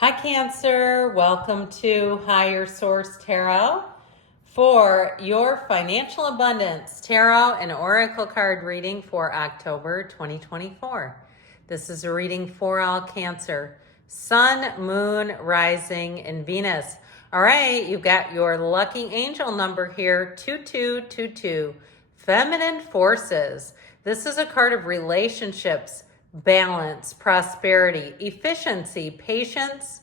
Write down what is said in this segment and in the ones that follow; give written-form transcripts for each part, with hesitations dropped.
Hi Cancer, welcome to Higher Source Tarot for your financial abundance tarot and oracle card reading for October 2024. This is a reading for all Cancer, Sun, Moon, Rising, and Venus. All right, you've got your lucky angel number here, 2222, Feminine Forces. This is a card of relationships, balance, prosperity, efficiency, patience,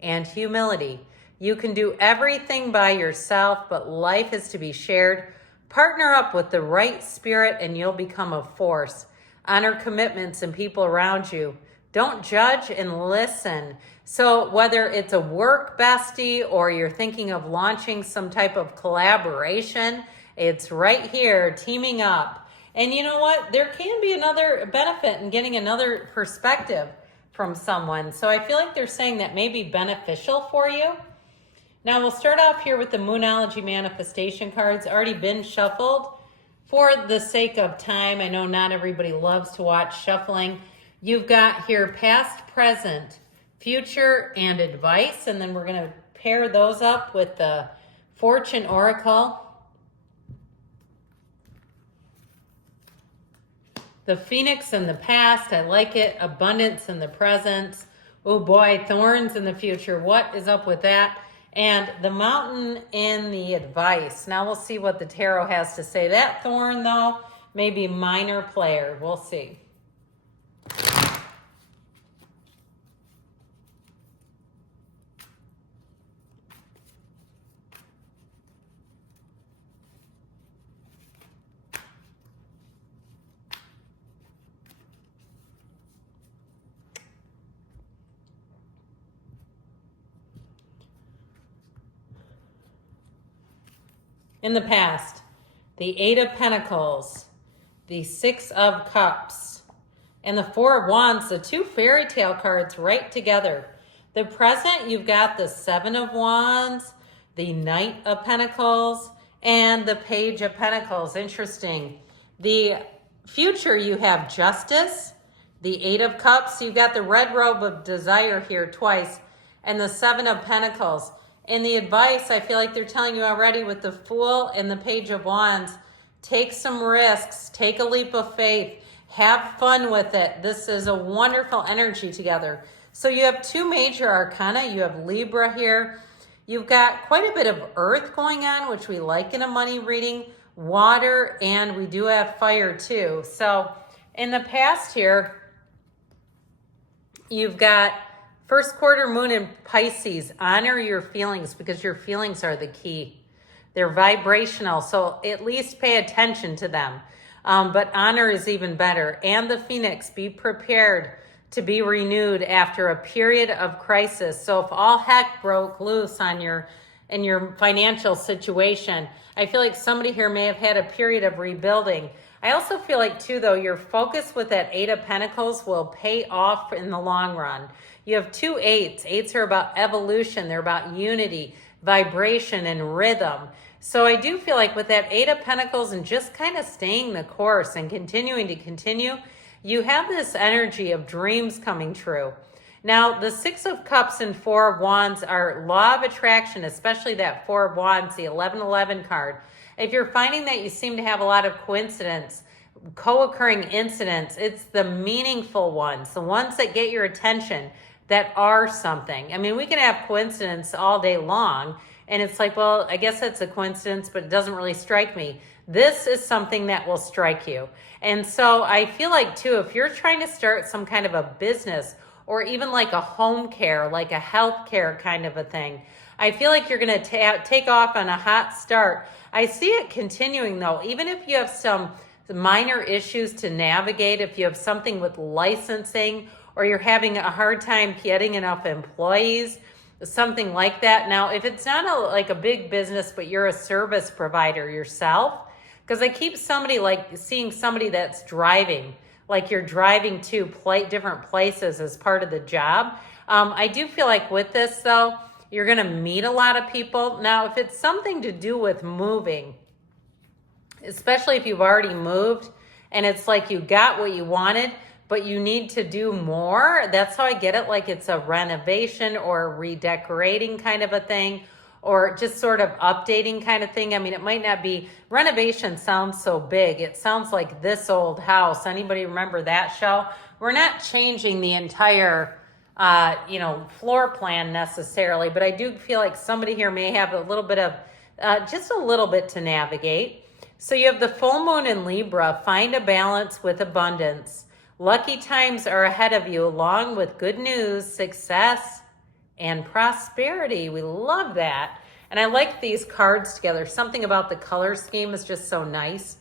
and humility. You can do everything by yourself, but life is to be shared. Partner up with the right spirit and you'll become a force. Honor commitments and people around you. Don't judge and listen. So whether it's a work bestie or you're thinking of launching some type of collaboration, it's right here, teaming up. And you know what? There can be another benefit in getting another perspective from someone. So I feel like they're saying that may be beneficial for you. Now we'll start off here with the Moonology manifestation cards, already been shuffled. For the sake of time, I know not everybody loves to watch shuffling. You've got here past, present, future, and advice. And then we're going to pair those up with the Fortune Oracle. The Phoenix in the past, I like it. Abundance in the present. Oh boy, thorns in the future. What is up with that? And the Mountain in the advice. Now we'll see what the tarot has to say. That thorn, though, may be minor player. We'll see. In the past, the Eight of Pentacles, the Six of Cups, and the Four of Wands, the two fairy tale cards right together. The present, you've got the Seven of Wands, the Knight of Pentacles, and the Page of Pentacles. Interesting. The future, you have Justice, the Eight of Cups. You've got the Red Robe of Desire here twice, and the Seven of Pentacles. In the advice, I feel like they're telling you already with the Fool and the Page of Wands, take some risks, take a leap of faith, have fun with it. This is a wonderful energy together. So you have two major arcana. You have Libra here. You've got quite a bit of earth going on, which we like in a money reading, water, and we do have fire too. So in the past here, you've got first quarter moon in Pisces. Honor your feelings because your feelings are the key. They're vibrational, so at least pay attention to them. But honor is even better. And the Phoenix, be prepared to be renewed after a period of crisis. So if all heck broke loose on in your financial situation, I feel like somebody here may have had a period of rebuilding. I also feel like too, though, your focus with that Eight of Pentacles will pay off in the long run. You have two eights. Eights are about evolution. They're about unity, vibration, and rhythm. So I do feel like with that Eight of Pentacles and just kind of staying the course and continuing to continue, you have this energy of dreams coming true. Now, the Six of Cups and Four of Wands are law of attraction, especially that Four of Wands, the 1111 card. If you're finding that you seem to have a lot of coincidence, co-occurring incidents, it's the meaningful ones, the ones that get your attention, that are something. I mean, we can have coincidence all day long, and it's like, well, I guess that's a coincidence, but it doesn't really strike me. This is something that will strike you. And so I feel like, too, if you're trying to start some kind of a business or even like a home care, like a health care kind of a thing, I feel like you're going to take off on a hot start. I see it continuing, though, even if you have some minor issues to navigate, if you have something with licensing or you're having a hard time getting enough employees, something like that. Now, if it's not like a big business, but you're a service provider yourself, because I keep seeing somebody that's driving, like you're driving to different places as part of the job. I do feel like with this, though, you're going to meet a lot of people. Now, if it's something to do with moving, especially if you've already moved and it's like you got what you wanted, but you need to do more. That's how I get it. Like it's a renovation or redecorating kind of a thing, or just sort of updating kind of thing. I mean, it might not be renovation, sounds so big. It sounds like This Old House. Anybody remember that show? We're not changing the entire floor plan necessarily, but I do feel like somebody here may have a little bit of just a little bit to navigate. So you have the full moon in Libra. Find a balance with abundance. Lucky times are ahead of you, along with good news, success, and prosperity. We love that. And I like these cards together. Something about the color scheme is just so nice.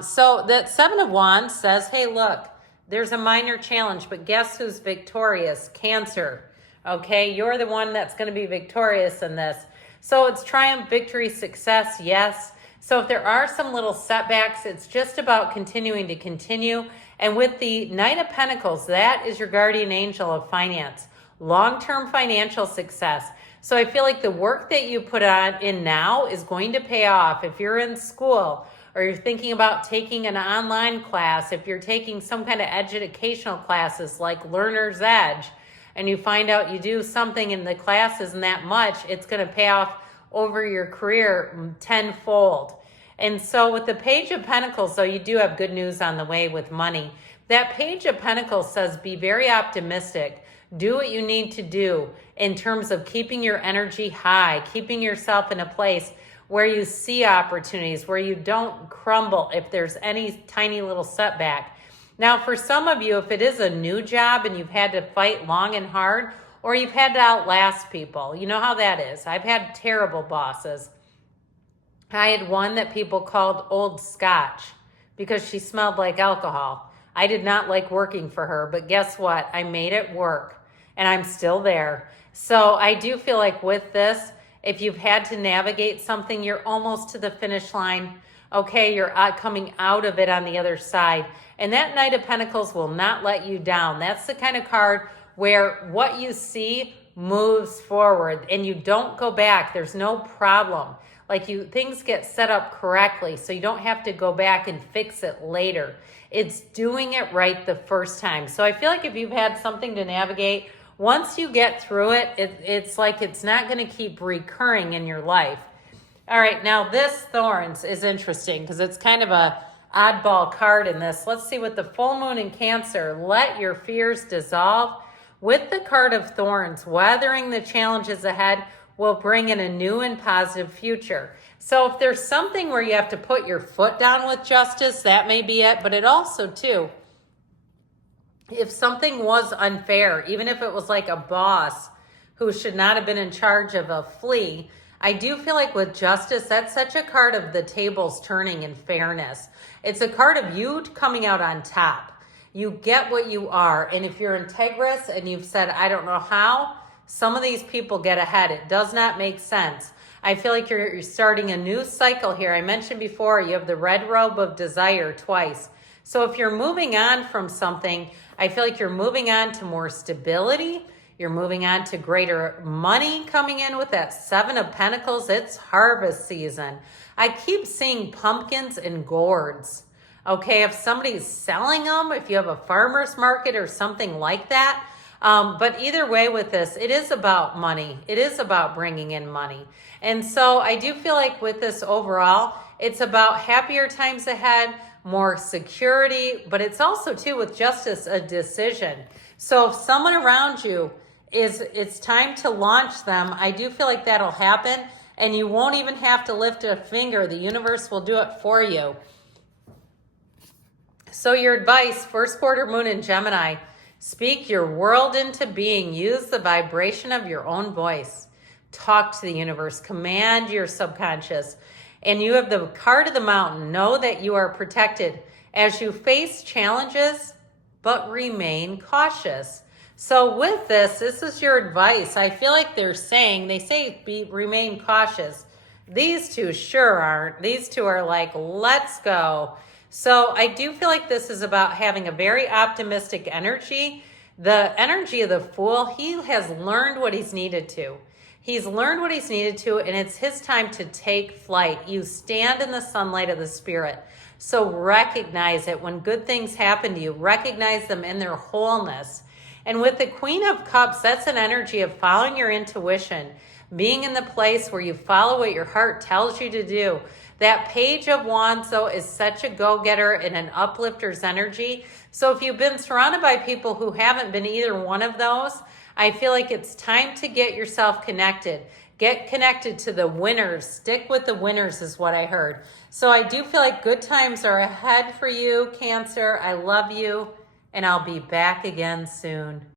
So that Seven of Wands says, hey, look, there's a minor challenge, but guess who's victorious? Cancer. Okay, you're the one that's going to be victorious in this. So it's triumph, victory, success, yes. So if there are some little setbacks, it's just about continuing to continue. And with the Knight of Pentacles, that is your guardian angel of finance, long-term financial success. So I feel like the work that you put in now is going to pay off. If you're in school, or you're thinking about taking an online class, if you're taking some kind of educational classes like Learner's Edge, and you find out you do something in the class isn't that much, it's going to pay off over your career tenfold. And so with the Page of Pentacles, though, you do have good news on the way with money. That Page of Pentacles says be very optimistic. Do what you need to do in terms of keeping your energy high, keeping yourself in a place where you see opportunities, where you don't crumble if there's any tiny little setback. Now, for some of you, if it is a new job and you've had to fight long and hard, or you've had to outlast people, you know how that is. I've had terrible bosses. I had one that people called Old Scotch because she smelled like alcohol. I did not like working for her, but guess what? I made it work, and I'm still there. So I do feel like with this, if you've had to navigate something, you're almost to the finish line. Okay, you're coming out of it on the other side. And that Knight of Pentacles will not let you down. That's the kind of card where what you see moves forward and you don't go back. There's no problem. Like things get set up correctly, so you don't have to go back and fix it later. It's doing it right the first time. So I feel like if you've had something to navigate, once you get through it, it's like it's not going to keep recurring in your life. All right, now this Thorns is interesting because it's kind of a oddball card in this. Let's see what the full moon in Cancer. Let your fears dissolve. With the card of Thorns, weathering the challenges ahead will bring in a new and positive future. So if there's something where you have to put your foot down with justice, that may be it. But it also, too, if something was unfair, even if it was like a boss who should not have been in charge of a flea, I do feel like with justice, that's such a card of the tables turning and fairness. It's a card of you coming out on top. You get what you are. And if you're integrous and you've said, I don't know how, some of these people get ahead. It does not make sense. I feel like you're starting a new cycle here. I mentioned before, you have the red robe of desire twice. So if you're moving on from something, I feel like you're moving on to more stability. You're moving on to greater money coming in with that Seven of Pentacles. It's harvest season. I keep seeing pumpkins and gourds. Okay, if somebody's selling them, if you have a farmer's market or something like that. But either way with this, it is about money. It is about bringing in money. And so I do feel like with this overall, it's about happier times ahead, more security, but it's also too with justice, a decision. So if someone around you it's time to launch them, I do feel like that'll happen and you won't even have to lift a finger. The universe will do it for you. So your advice, first quarter moon in Gemini, speak your world into being. Use the vibration of your own voice. Talk to the universe. Command your subconscious. And you have the card of the mountain. Know that you are protected as you face challenges, but remain cautious. So with this is your advice. I feel like they say remain cautious. These two sure aren't. These two are like, let's go. So I do feel like this is about having a very optimistic energy. The energy of the Fool, he has learned what he's needed to. He's learned what he's needed to, and it's his time to take flight. You stand in the sunlight of the Spirit. So recognize it. When good things happen to you, recognize them in their wholeness. And with the Queen of Cups, that's an energy of following your intuition, being in the place where you follow what your heart tells you to do. That Page of Wands, though, is such a go-getter and an uplifter's energy. So if you've been surrounded by people who haven't been either one of those, I feel like it's time to get yourself connected. Get connected to the winners. Stick with the winners is what I heard. So I do feel like good times are ahead for you, Cancer. I love you, and I'll be back again soon.